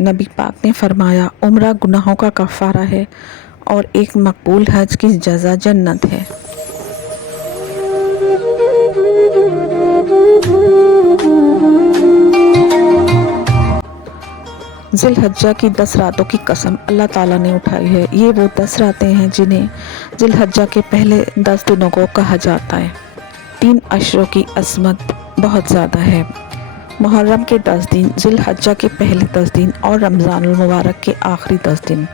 नबी पाक ने फरमाया, उम्रा गुनाहों का कफ़ारा है और एक मकबूल हज की जज़ा जन्नत है। ज़िलहज्जा की 10 रातों की कसम अल्लाह ताला ने उठाई है। ये वो 10 रातें हैं जिन्हें ज़िलहज्जा के पहले 10 दिनों को कहा जाता है। 3 अशरों की अज़मत बहुत ज़्यादा है। मुहर्रम के 10 दिन, ज़िलहज्जा के पहले 10 दिन और रमज़ानुल मुबारक के आखिरी 10 दिन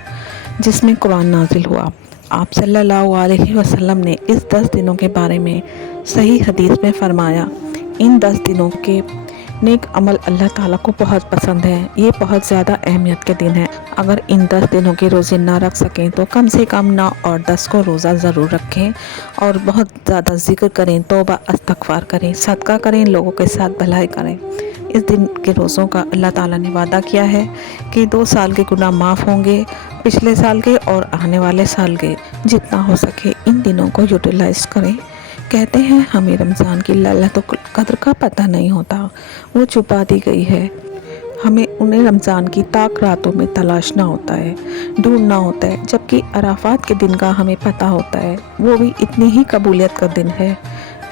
जिसमें कुरान नाजिल हुआ। आप सल्लल्लाहु अलैहि वसल्लम ने इस 10 दिनों के बारे में सही हदीस में फरमाया, इन 10 दिनों के नेक अमल अल्लाह ताला को बहुत पसंद है। ये बहुत ज़्यादा अहमियत के दिन है। अगर इन 10 दिनों के रोज़े ना रख सकें तो कम से कम 9 और 10 को रोज़ा ज़रूर रखें और बहुत ज़्यादा ज़िक्र करें, तौबा इस्तग़फ़ार करें, सदका करें, लोगों के साथ भलाई करें। इस दिन के रोज़ों का अल्लाह ताला ने वादा किया है कि 2 साल के गुनाह माफ़ होंगे, पिछले साल के और आने वाले साल के। जितना हो सके इन दिनों को यूटिलाइज़ करें। कहते हैं हमें रमज़ान की लैलतुल क़द्र का पता नहीं होता, वो छुपा दी गई है। हमें उन्हें रमज़ान की ताक रातों में तलाशना होता है, ढूंढना होता है, जबकि अराफात के दिन का हमें पता होता है, वो भी इतनी ही कबूलियत का दिन है।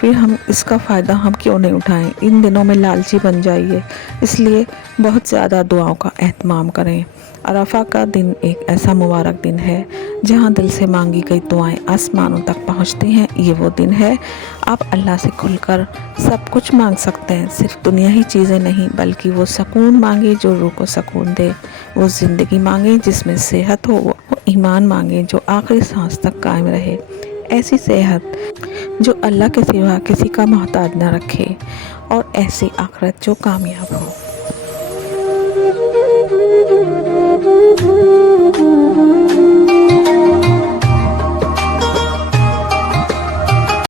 फिर हम इसका फ़ायदा हम क्यों नहीं उठाएं? इन दिनों में लालची बन जाइए। इसलिए बहुत ज़्यादा दुआओं का एहतमाम करें। अराफा का दिन एक ऐसा मुबारक दिन है जहां दिल से मांगी गई दुआएं आसमानों तक पहुंचती हैं। ये वो दिन है आप अल्लाह से खुलकर सब कुछ मांग सकते हैं। सिर्फ दुनियाही चीज़ें नहीं, बल्कि वो सुकून मांगे जो रूह को सुकून दे, वो ज़िंदगी मांगे जिसमें सेहत हो, वो ईमान मांगे जो आखिरी सांस तक कायम रहे, ऐसी सेहत जो अल्लाह के सिवा किसी का मोहताज न रखे, और ऐसी आखिरत जो कामयाब हो।